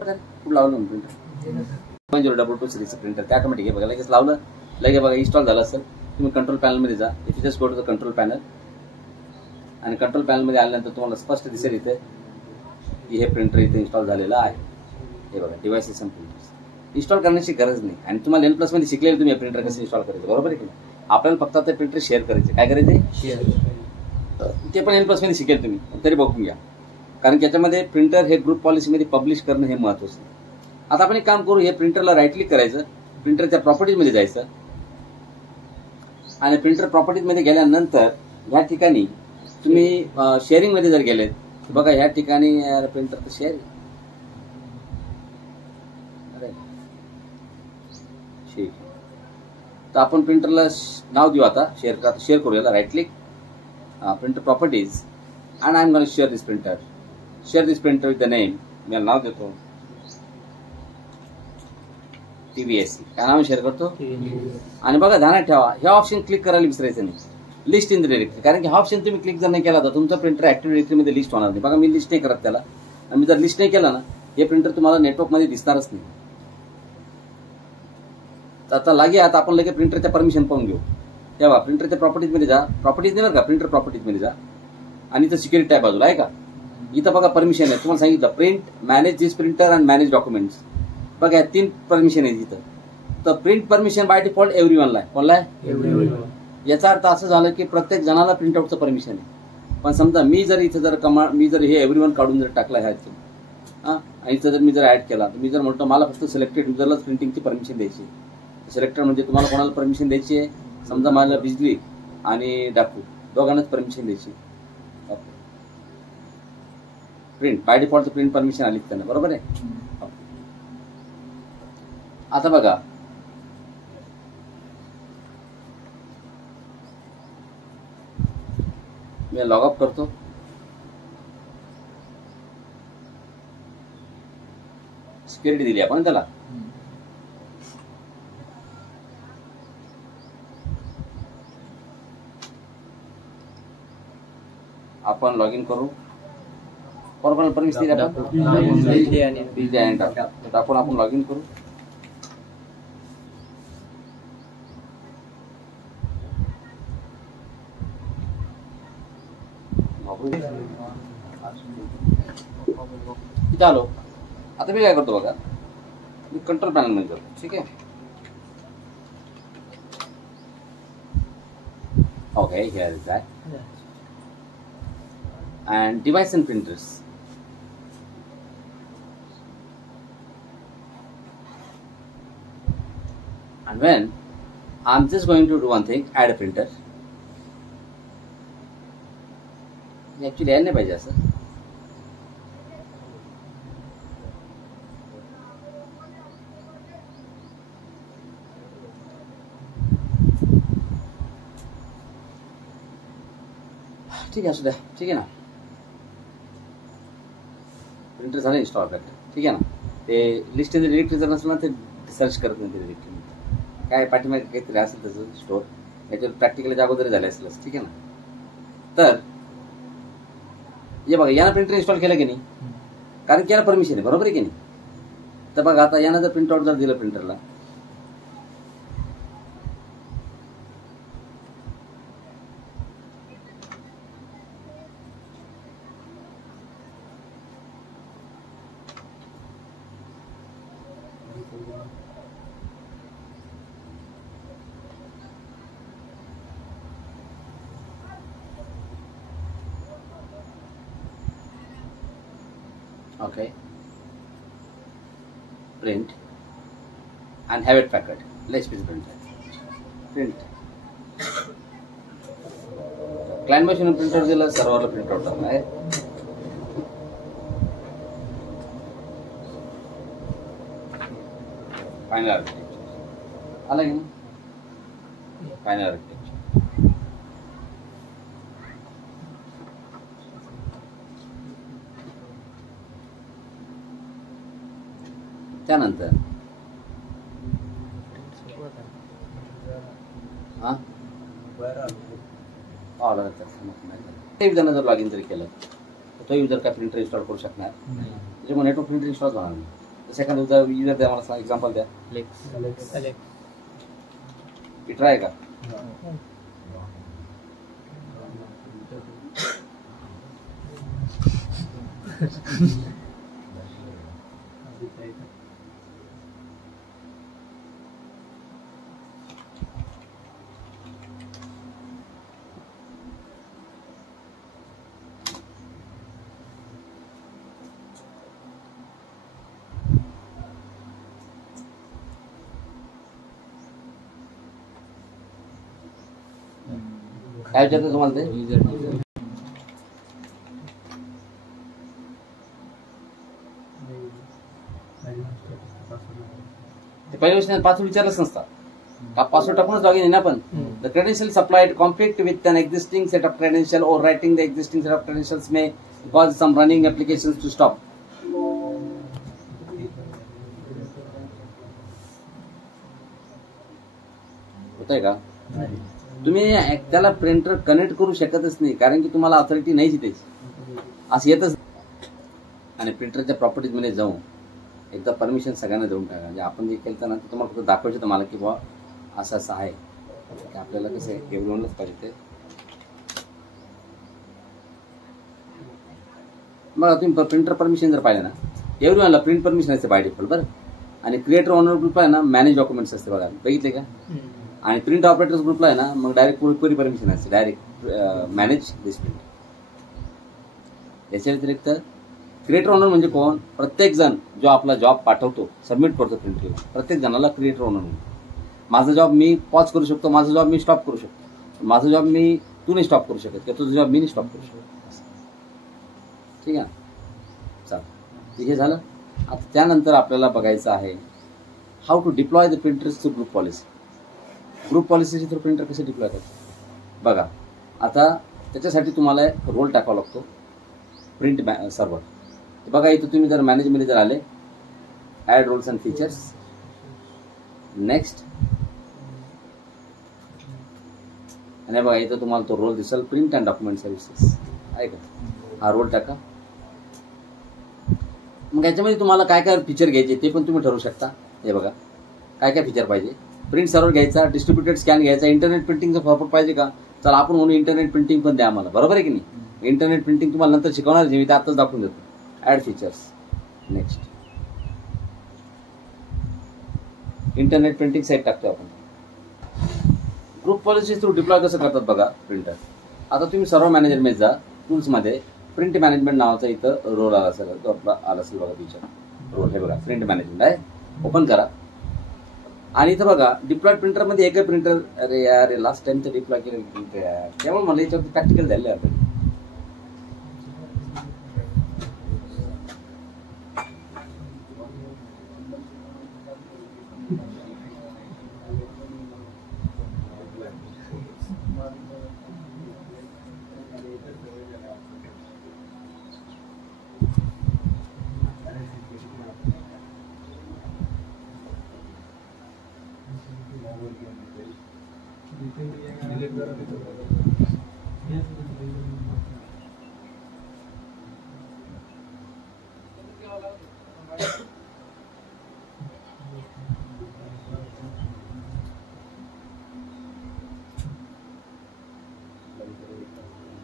कुठं लावलं प्रिंटर 022 सिरीजचं प्रिंटर ते ऑटोमॅटिक आहे बघा. लगेच लावलं लगेच बघा इन्स्टॉल झालं असेल. तुम्ही कंट्रोल पॅनलमध्ये जा. इथे just go to the control panel आणि कंट्रोल पॅनलमध्ये आल्यानंतर तुम्हाला स्पष्ट दिसेल इथे की हे प्रिंटर इथे इन्स्टॉल झालेलं आहे. हे बघा डिव्हाइसेस अँड प्रिंटर्स. इन्स्टॉल करण्याची गरज नाही आणि तुम्हाला N+ मध्ये शिकलेले तुम्ही प्रिंटर कसं इन्स्टॉल करायचं बरोबर आहे की नाही. आपल्याला फक्त ते प्रिंटर शेअर करायचे. काय करायचे ते पण N+ मध्ये शिकेल तुम्ही तरी बघून घ्या. कारण की याच्यामध्ये प्रिंटर हे ग्रुप पॉलिसीमध्ये पब्लिश करणं हे महत्त्वाचं. आता आपण एक काम करू. हे प्रिंटरला राईट क्लिक करायचं. प्रिंटरच्या प्रॉपर्टीजमध्ये जायचं आणि प्रिंटर प्रॉपर्टीजमध्ये गेल्यानंतर ह्या ठिकाणी तुम्ही शेअरिंगमध्ये जर गेलेत बघा ह्या ठिकाणी प्रिंटर तर शेअर ठीक. तर आपण प्रिंटरला नाव देऊ. आता शेअर करू. याला right click printer properties and I am going to share this printer. Share this printer with the name. मी नाव देतो TVSC. काय नाव शेअर करतो आणि बघा ध्यानात ठेवा हे ऑप्शन क्लिक करायला विसरायचं नाही. List in the directory. कारण की हा ऑप्शन तुम्ही क्लिक जर नाही केला तर तुमचा प्रिंटर ऍक्टिव्ह डिरेक्टरीमध्ये लिस्ट होणार नाही. बघा मी लिस्ट नाही करत त्याला आणि मी जर लिस्ट नाही केला ना हे प्रिंटर तुम्हाला नेटवर्कमध्ये दिसणारच नाही. आता आता आपण लगेच प्रिंटरच्या परमिशन पाहून घेऊ. तेव्हा प्रिंटरच्या प्रॉपर्टीजमध्ये जा. प्रॉपर्टीज नाही बरं का प्रिंटर प्रॉपर्टीजमध्ये जा आणि इथं सिक्युरिटी टॅब बाजूला आहे का. इथं बघा परमिशन आहे. तुम्हाला सांगितलं print manage this printer and manage documents. बघा या 3 परमिशन आहे इथं. तर प्रिंट परमिशन बाय डिफॉल्ट एव्हरीवनला आहे. कोणला आहे. याचा अर्थ असं झालं की प्रत्येक जणाला प्रिंटआउटचं परमिशन आहे. पण समजा मी जर इथं जर मी जर हे एव्हरीवन काढून जर टाकला ह्या आणि इथं जर मी जर ऍड केला तर मी जर म्हणतो मला फक्त सिलेक्टेड युजरलाच प्रिंटिंगची परमिशन द्यायची. सिलेक्टेड म्हणजे तुम्हाला कोणाला परमिशन द्यायची आहे. समजा मला बिजली आणि डाकू दोघांनाच परमिशन द्यायची. Print by default print permission आली त्यांना बरोबर आहे. आता बघा मी लॉग आउट करतो. सिक्युरिटी दिली आपण त्याला. आपण लॉग इन करू. कोणाला परमिशन दिली आपण आपण लॉग इन करू. चालो आता मी काय करतो बघा मी कंट्रोल पॅनल मध्ये करतो. ठीक आहे. Okay here is that and device and printers. And when I'm just going to do one thing, add a printer. Actually add नहीं पाहिजे असं. ठीक आहे असू द्या. ठीक आहे ना. प्रिंटर झालं इन्स्टॉल करते. ठीक आहे ना. ते लिस्ट इन द डिरेक्टरी जर नसलं ना ते सर्च करत नाही. ते डिरेक्टरी काय पाठीमागे काहीतरी असेल त्याचं स्टोअर याच्यावर प्रॅक्टिकलच्या अगोदर झाले असेल. ठीक आहे ना. तर हे बघा यानं प्रिंटर इन्स्टॉल केलं की नाही कारण की याला परमिशन आहे बरोबर आहे की नाही. तर बघा आता यानं जर प्रिंटआउट जर दिलं प्रिंटरला okay print and have it packed HP print client machine printer दिला सर्व्हरला प्रिंट आउट करणार आहे. फायनल आर्किटेक्चर आला की नाही. फायनल आर्किटेक्चर त्यानंतर युजरनं जर लॉग इन जरी केलं तर तो युजर काय प्रिंटर इन्स्टॉल करू शकणार त्याच्यामुळे नेटवर्क प्रिंटर इन्स्टॉल होणार नाही. सेकंड युजर द्या, मला एक्झाम्पल द्या. इट्रा आहे का? काय विचारतं तुम्हाला ते? पहिल्या गोष्टी पासवर्ड विचारलंच नसता का? पासवर्ड टाकूनच लॉगिन आहे ना. पण the credential supplied conflict with an existing set of credential overwriting the existing set of credentials may cause some running applications to stop. होतंय का? तुम्ही त्याला प्रिंटर कनेक्ट करू शकतच नाही, कारण की तुम्हाला ऑथॉरिटी नाहीच त्याची, असं येतच. आणि प्रिंटरच्या प्रॉपर्टीज मध्ये जाऊन एकदा परमिशन सगळ्यांना देऊन टाका. म्हणजे आपण जे केलं ना ते तुम्हाला फक्त दाखवायचं तुम्हाला की बाबा असं असं आहे, की आपल्याला कसं आहे एव्हरीवनलाच पाहिजे ते. मग तुम्ही प्रिंटर परमिशन जर पाहिलं ना, एव्हरीवनला प्रिंट परमिशन असते बाय डिफॉल्ट बरं. आणि क्रिएटर ऑनर ग्रुपला आहे ना मॅनेज डॉक्युमेंट्स असते बघा, बघितले का? आणि प्रिंट ऑपरेटर्स ग्रुपला आहे ना मग डायरेक्ट पुरी परमिशन असते, डायरेक्ट मॅनेज दिस प्रिंट. याच्या व्यतिरिक्त क्रिएटर ऑनर म्हणजे कोण? प्रत्येक जण जो आपला जॉब पाठवतो सबमिट करतो प्रिंटरला, प्रत्येक जणाला क्रिएटर ऑनर म्हणतो. माझा जॉब मी पॉज करू शकतो, माझा जॉब मी स्टॉप करू शकतो, माझा जॉब मी तू नाही स्टॉप करू शकत किंवा तुझा जॉब मी नाही स्टॉप करू शकत. ठीक आहे, चालेल. हे झालं. आता त्यानंतर आपल्याला बघायचं आहे how to deploy the printers to group policy. Group पॉलिसीचे थ्रू प्रिंटर कसे डिप्लॉय करतात बघा. आता त्याच्यासाठी तुम्हाला रोल टाकावा लागतो प्रिंट सर्व्हर. बघा इथं तुम्ही जर मॅनेजमध्ये जर आले, add roles and features, next, आणि बघा इथं तुम्हाला तो रोल दिसेल प्रिंट अँड डॉक्युमेंट सर्व्हिसेस आहे का? हा रोल टाका. मग याच्यामध्ये तुम्हाला काय काय फीचर घ्यायचे ते पण तुम्ही ठरवू शकता. हे बघा काय काय फीचर पाहिजे. प्रिंट सर्व्हर घ्यायचा, डिस्ट्रीब्युटेड स्कॅन घ्यायचा, इंटरनेट प्रिंटिंगचा फॉरवर्ड पाहिजे का? चला आपण म्हणून इंटरनेट प्रिंटिंग पण द्या आम्हाला, बरोबर आहे की नाही? इंटरनेट प्रिंटिंग तुम्हाला नंतर शिकवणार, जे मी ते आताच दाखवून देतो. Add features, next, internet printing site टाकतो आपण. ग्रुप पॉलिसी थ्रू डिप्लॉय कसं करतात बघा प्रिंटर. आता तुम्ही सर्व्हर मॅनेजरमध्ये जा, टूल्समध्ये प्रिंट मॅनेजमेंट नावाचा इथं रोल आला असेल, तो आपला आला असेल बघा फीचर रोल. हे बघा प्रिंट मॅनेजमेंट आहे, ओपन करा. आणि इथं बघा डिप्लॉयड प्रिंटरमध्ये एकच प्रिंटर, अरे यार लास्ट टाइम तर डिप्लॉय केलं प्रिंटर यार, त्यामुळे मला याच्यावरती प्रॅक्टिकल झाले आपण.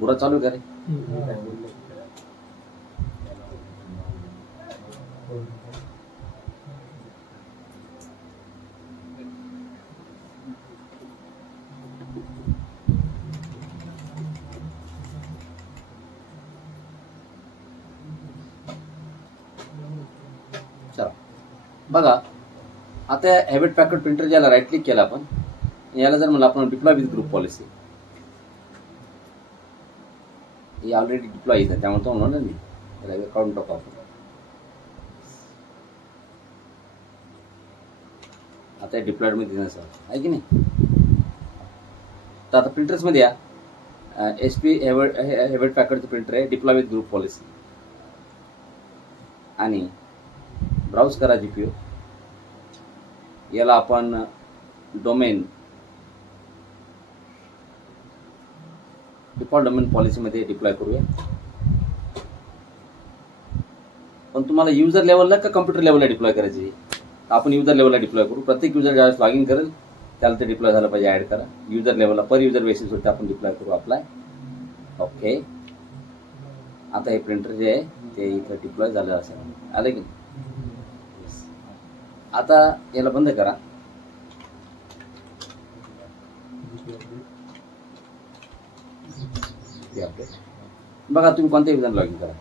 बुरा चालू करे. चला बघा आता हॅबिट पॅकेट प्रिंटर ज्याला राईट क्लिक केला आपण, याला जर म्हणलं आपण deploy with group policy, he already deploy आहे त्यामुळे तो म्हणून नाही त्याला काढून टाकू आपण. आता डिप्लॉयड मध्ये नसं आहे की नाही. तर आता प्रिंटर्स मध्ये या, HP हॅबिट पॅकेटचं प्रिंटर आहे, डिप्लॉय विथ ग्रुप पॉलिसी, आणि ब्राउज करा GPU. याला आपण डोमेन डिफॉल्ट डोमेन पॉलिसी मध्ये डिप्लॉय करूया, पण तुम्हाला युजर लेवलला का कम्प्युटर लेवलला डिप्लॉय करायची? आपण युजर लेवलला डिप्लॉय करू. प्रत्येक युजर ज्यावेळेस लॉग इन करेल त्याला ते डिप्लॉय झालं पाहिजे. ऍड करा युजर लेवलला, पर युजर बेसिसवरती आपण डिप्लॉय करू. अप्लाय. ओके. आता हे प्रिंटर जे आहे ते इथं डिप्लॉय झालं असेल. आलं की आता याला बंद करा. बघा तुम्ही कोणत्या युजर लॉग इन करा.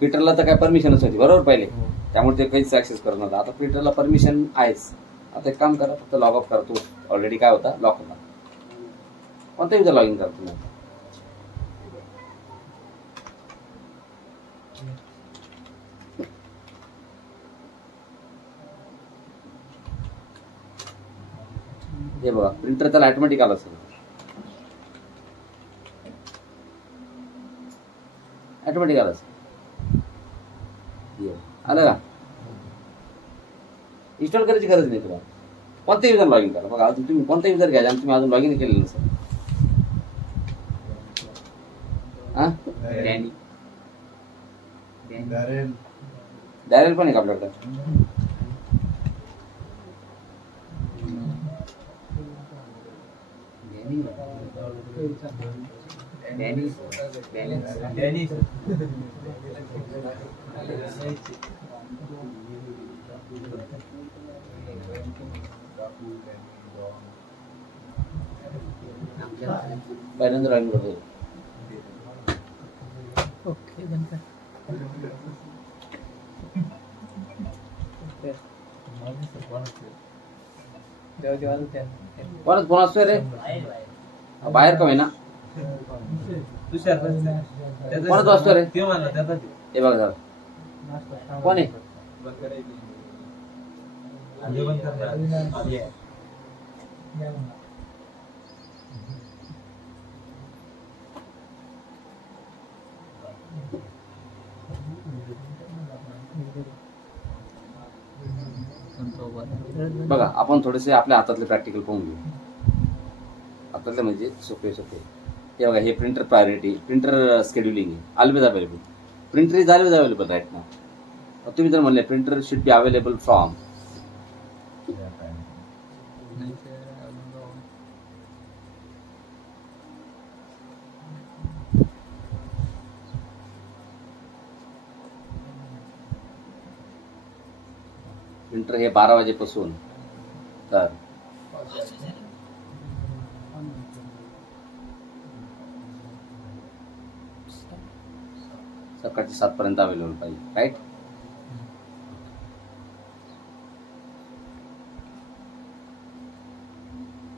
पीटरला तर काय परमिशनच होती बरोबर पहिले, त्यामुळे ते काहीच ऍक्सेस करत नव्हता. आता पीटरला परमिशन आहेच. आता एक काम करा, फक्त लॉग ऑफ करा. तो ऑलरेडी काय होता, लॉक होता. कोणत्या युजर लॉग इन करा तुम्ही. हे बघा प्रिंटर त्याला ऑटोमॅटिक आलं असेल. ऑटोमॅटिक आलं असेल. आलं का? इन्स्टॉल करायची गरज नाही तुला. कोणत्या युजर लॉग इन करा. बघा अजून तुम्ही कोणता युजर घ्या तुम्ही अजून लॉग इन केलेलं नसेल. डायरेल पण आहे का आपल्याकडे? पहिल्यांदा लॉग इन करतो. ओके बंद कर. परत फोन असतोय रे बाहेर का होईना. कोणाच असतो रे? हे बघा सर कोण आहे? बघा आपण थोडेसे आपल्या हातातले प्रॅक्टिकल पाहून घेऊ. हातातले म्हणजे सोपे सोपे. हे बघा हे प्रिंटर प्रायोरिटी, प्रिंटर स्केड्युलिंग आहे. Always available. Printer is always available right now. तुम्ही जर म्हणले printer should be available from, printer हे 12 वाजेपासून तर सकाळची 7 पर्यंत अवेलेबल पाहिजे राईट.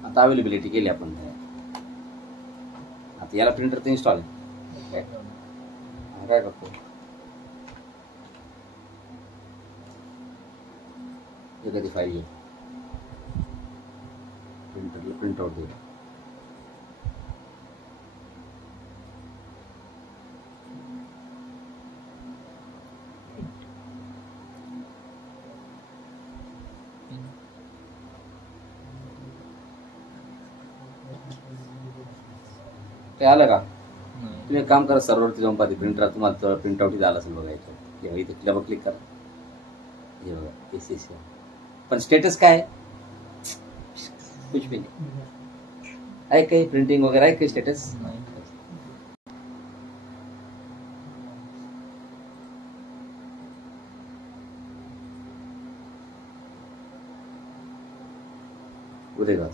आता अवेलेबिलिटी केली आपण. आता याला प्रिंटर इन्स्टॉल आहे. काय करतो एखादी फाईल घे, प्रिंटरला प्रिंट आउट दे. ते आलं का? तुम्ही एक काम करा, सर्व्हरवरती जाऊन पाहिजे प्रिंटर तुम्हाला प्रिंट आउट झालं असेल. बघा इथं इथे डबल क्लिक करा. हे बघा एस पण स्टेटस काय आहे? कुछ भी नाही आहे. काही प्रिंटिंग वगैरे आहे काही स्टेटस? उद्या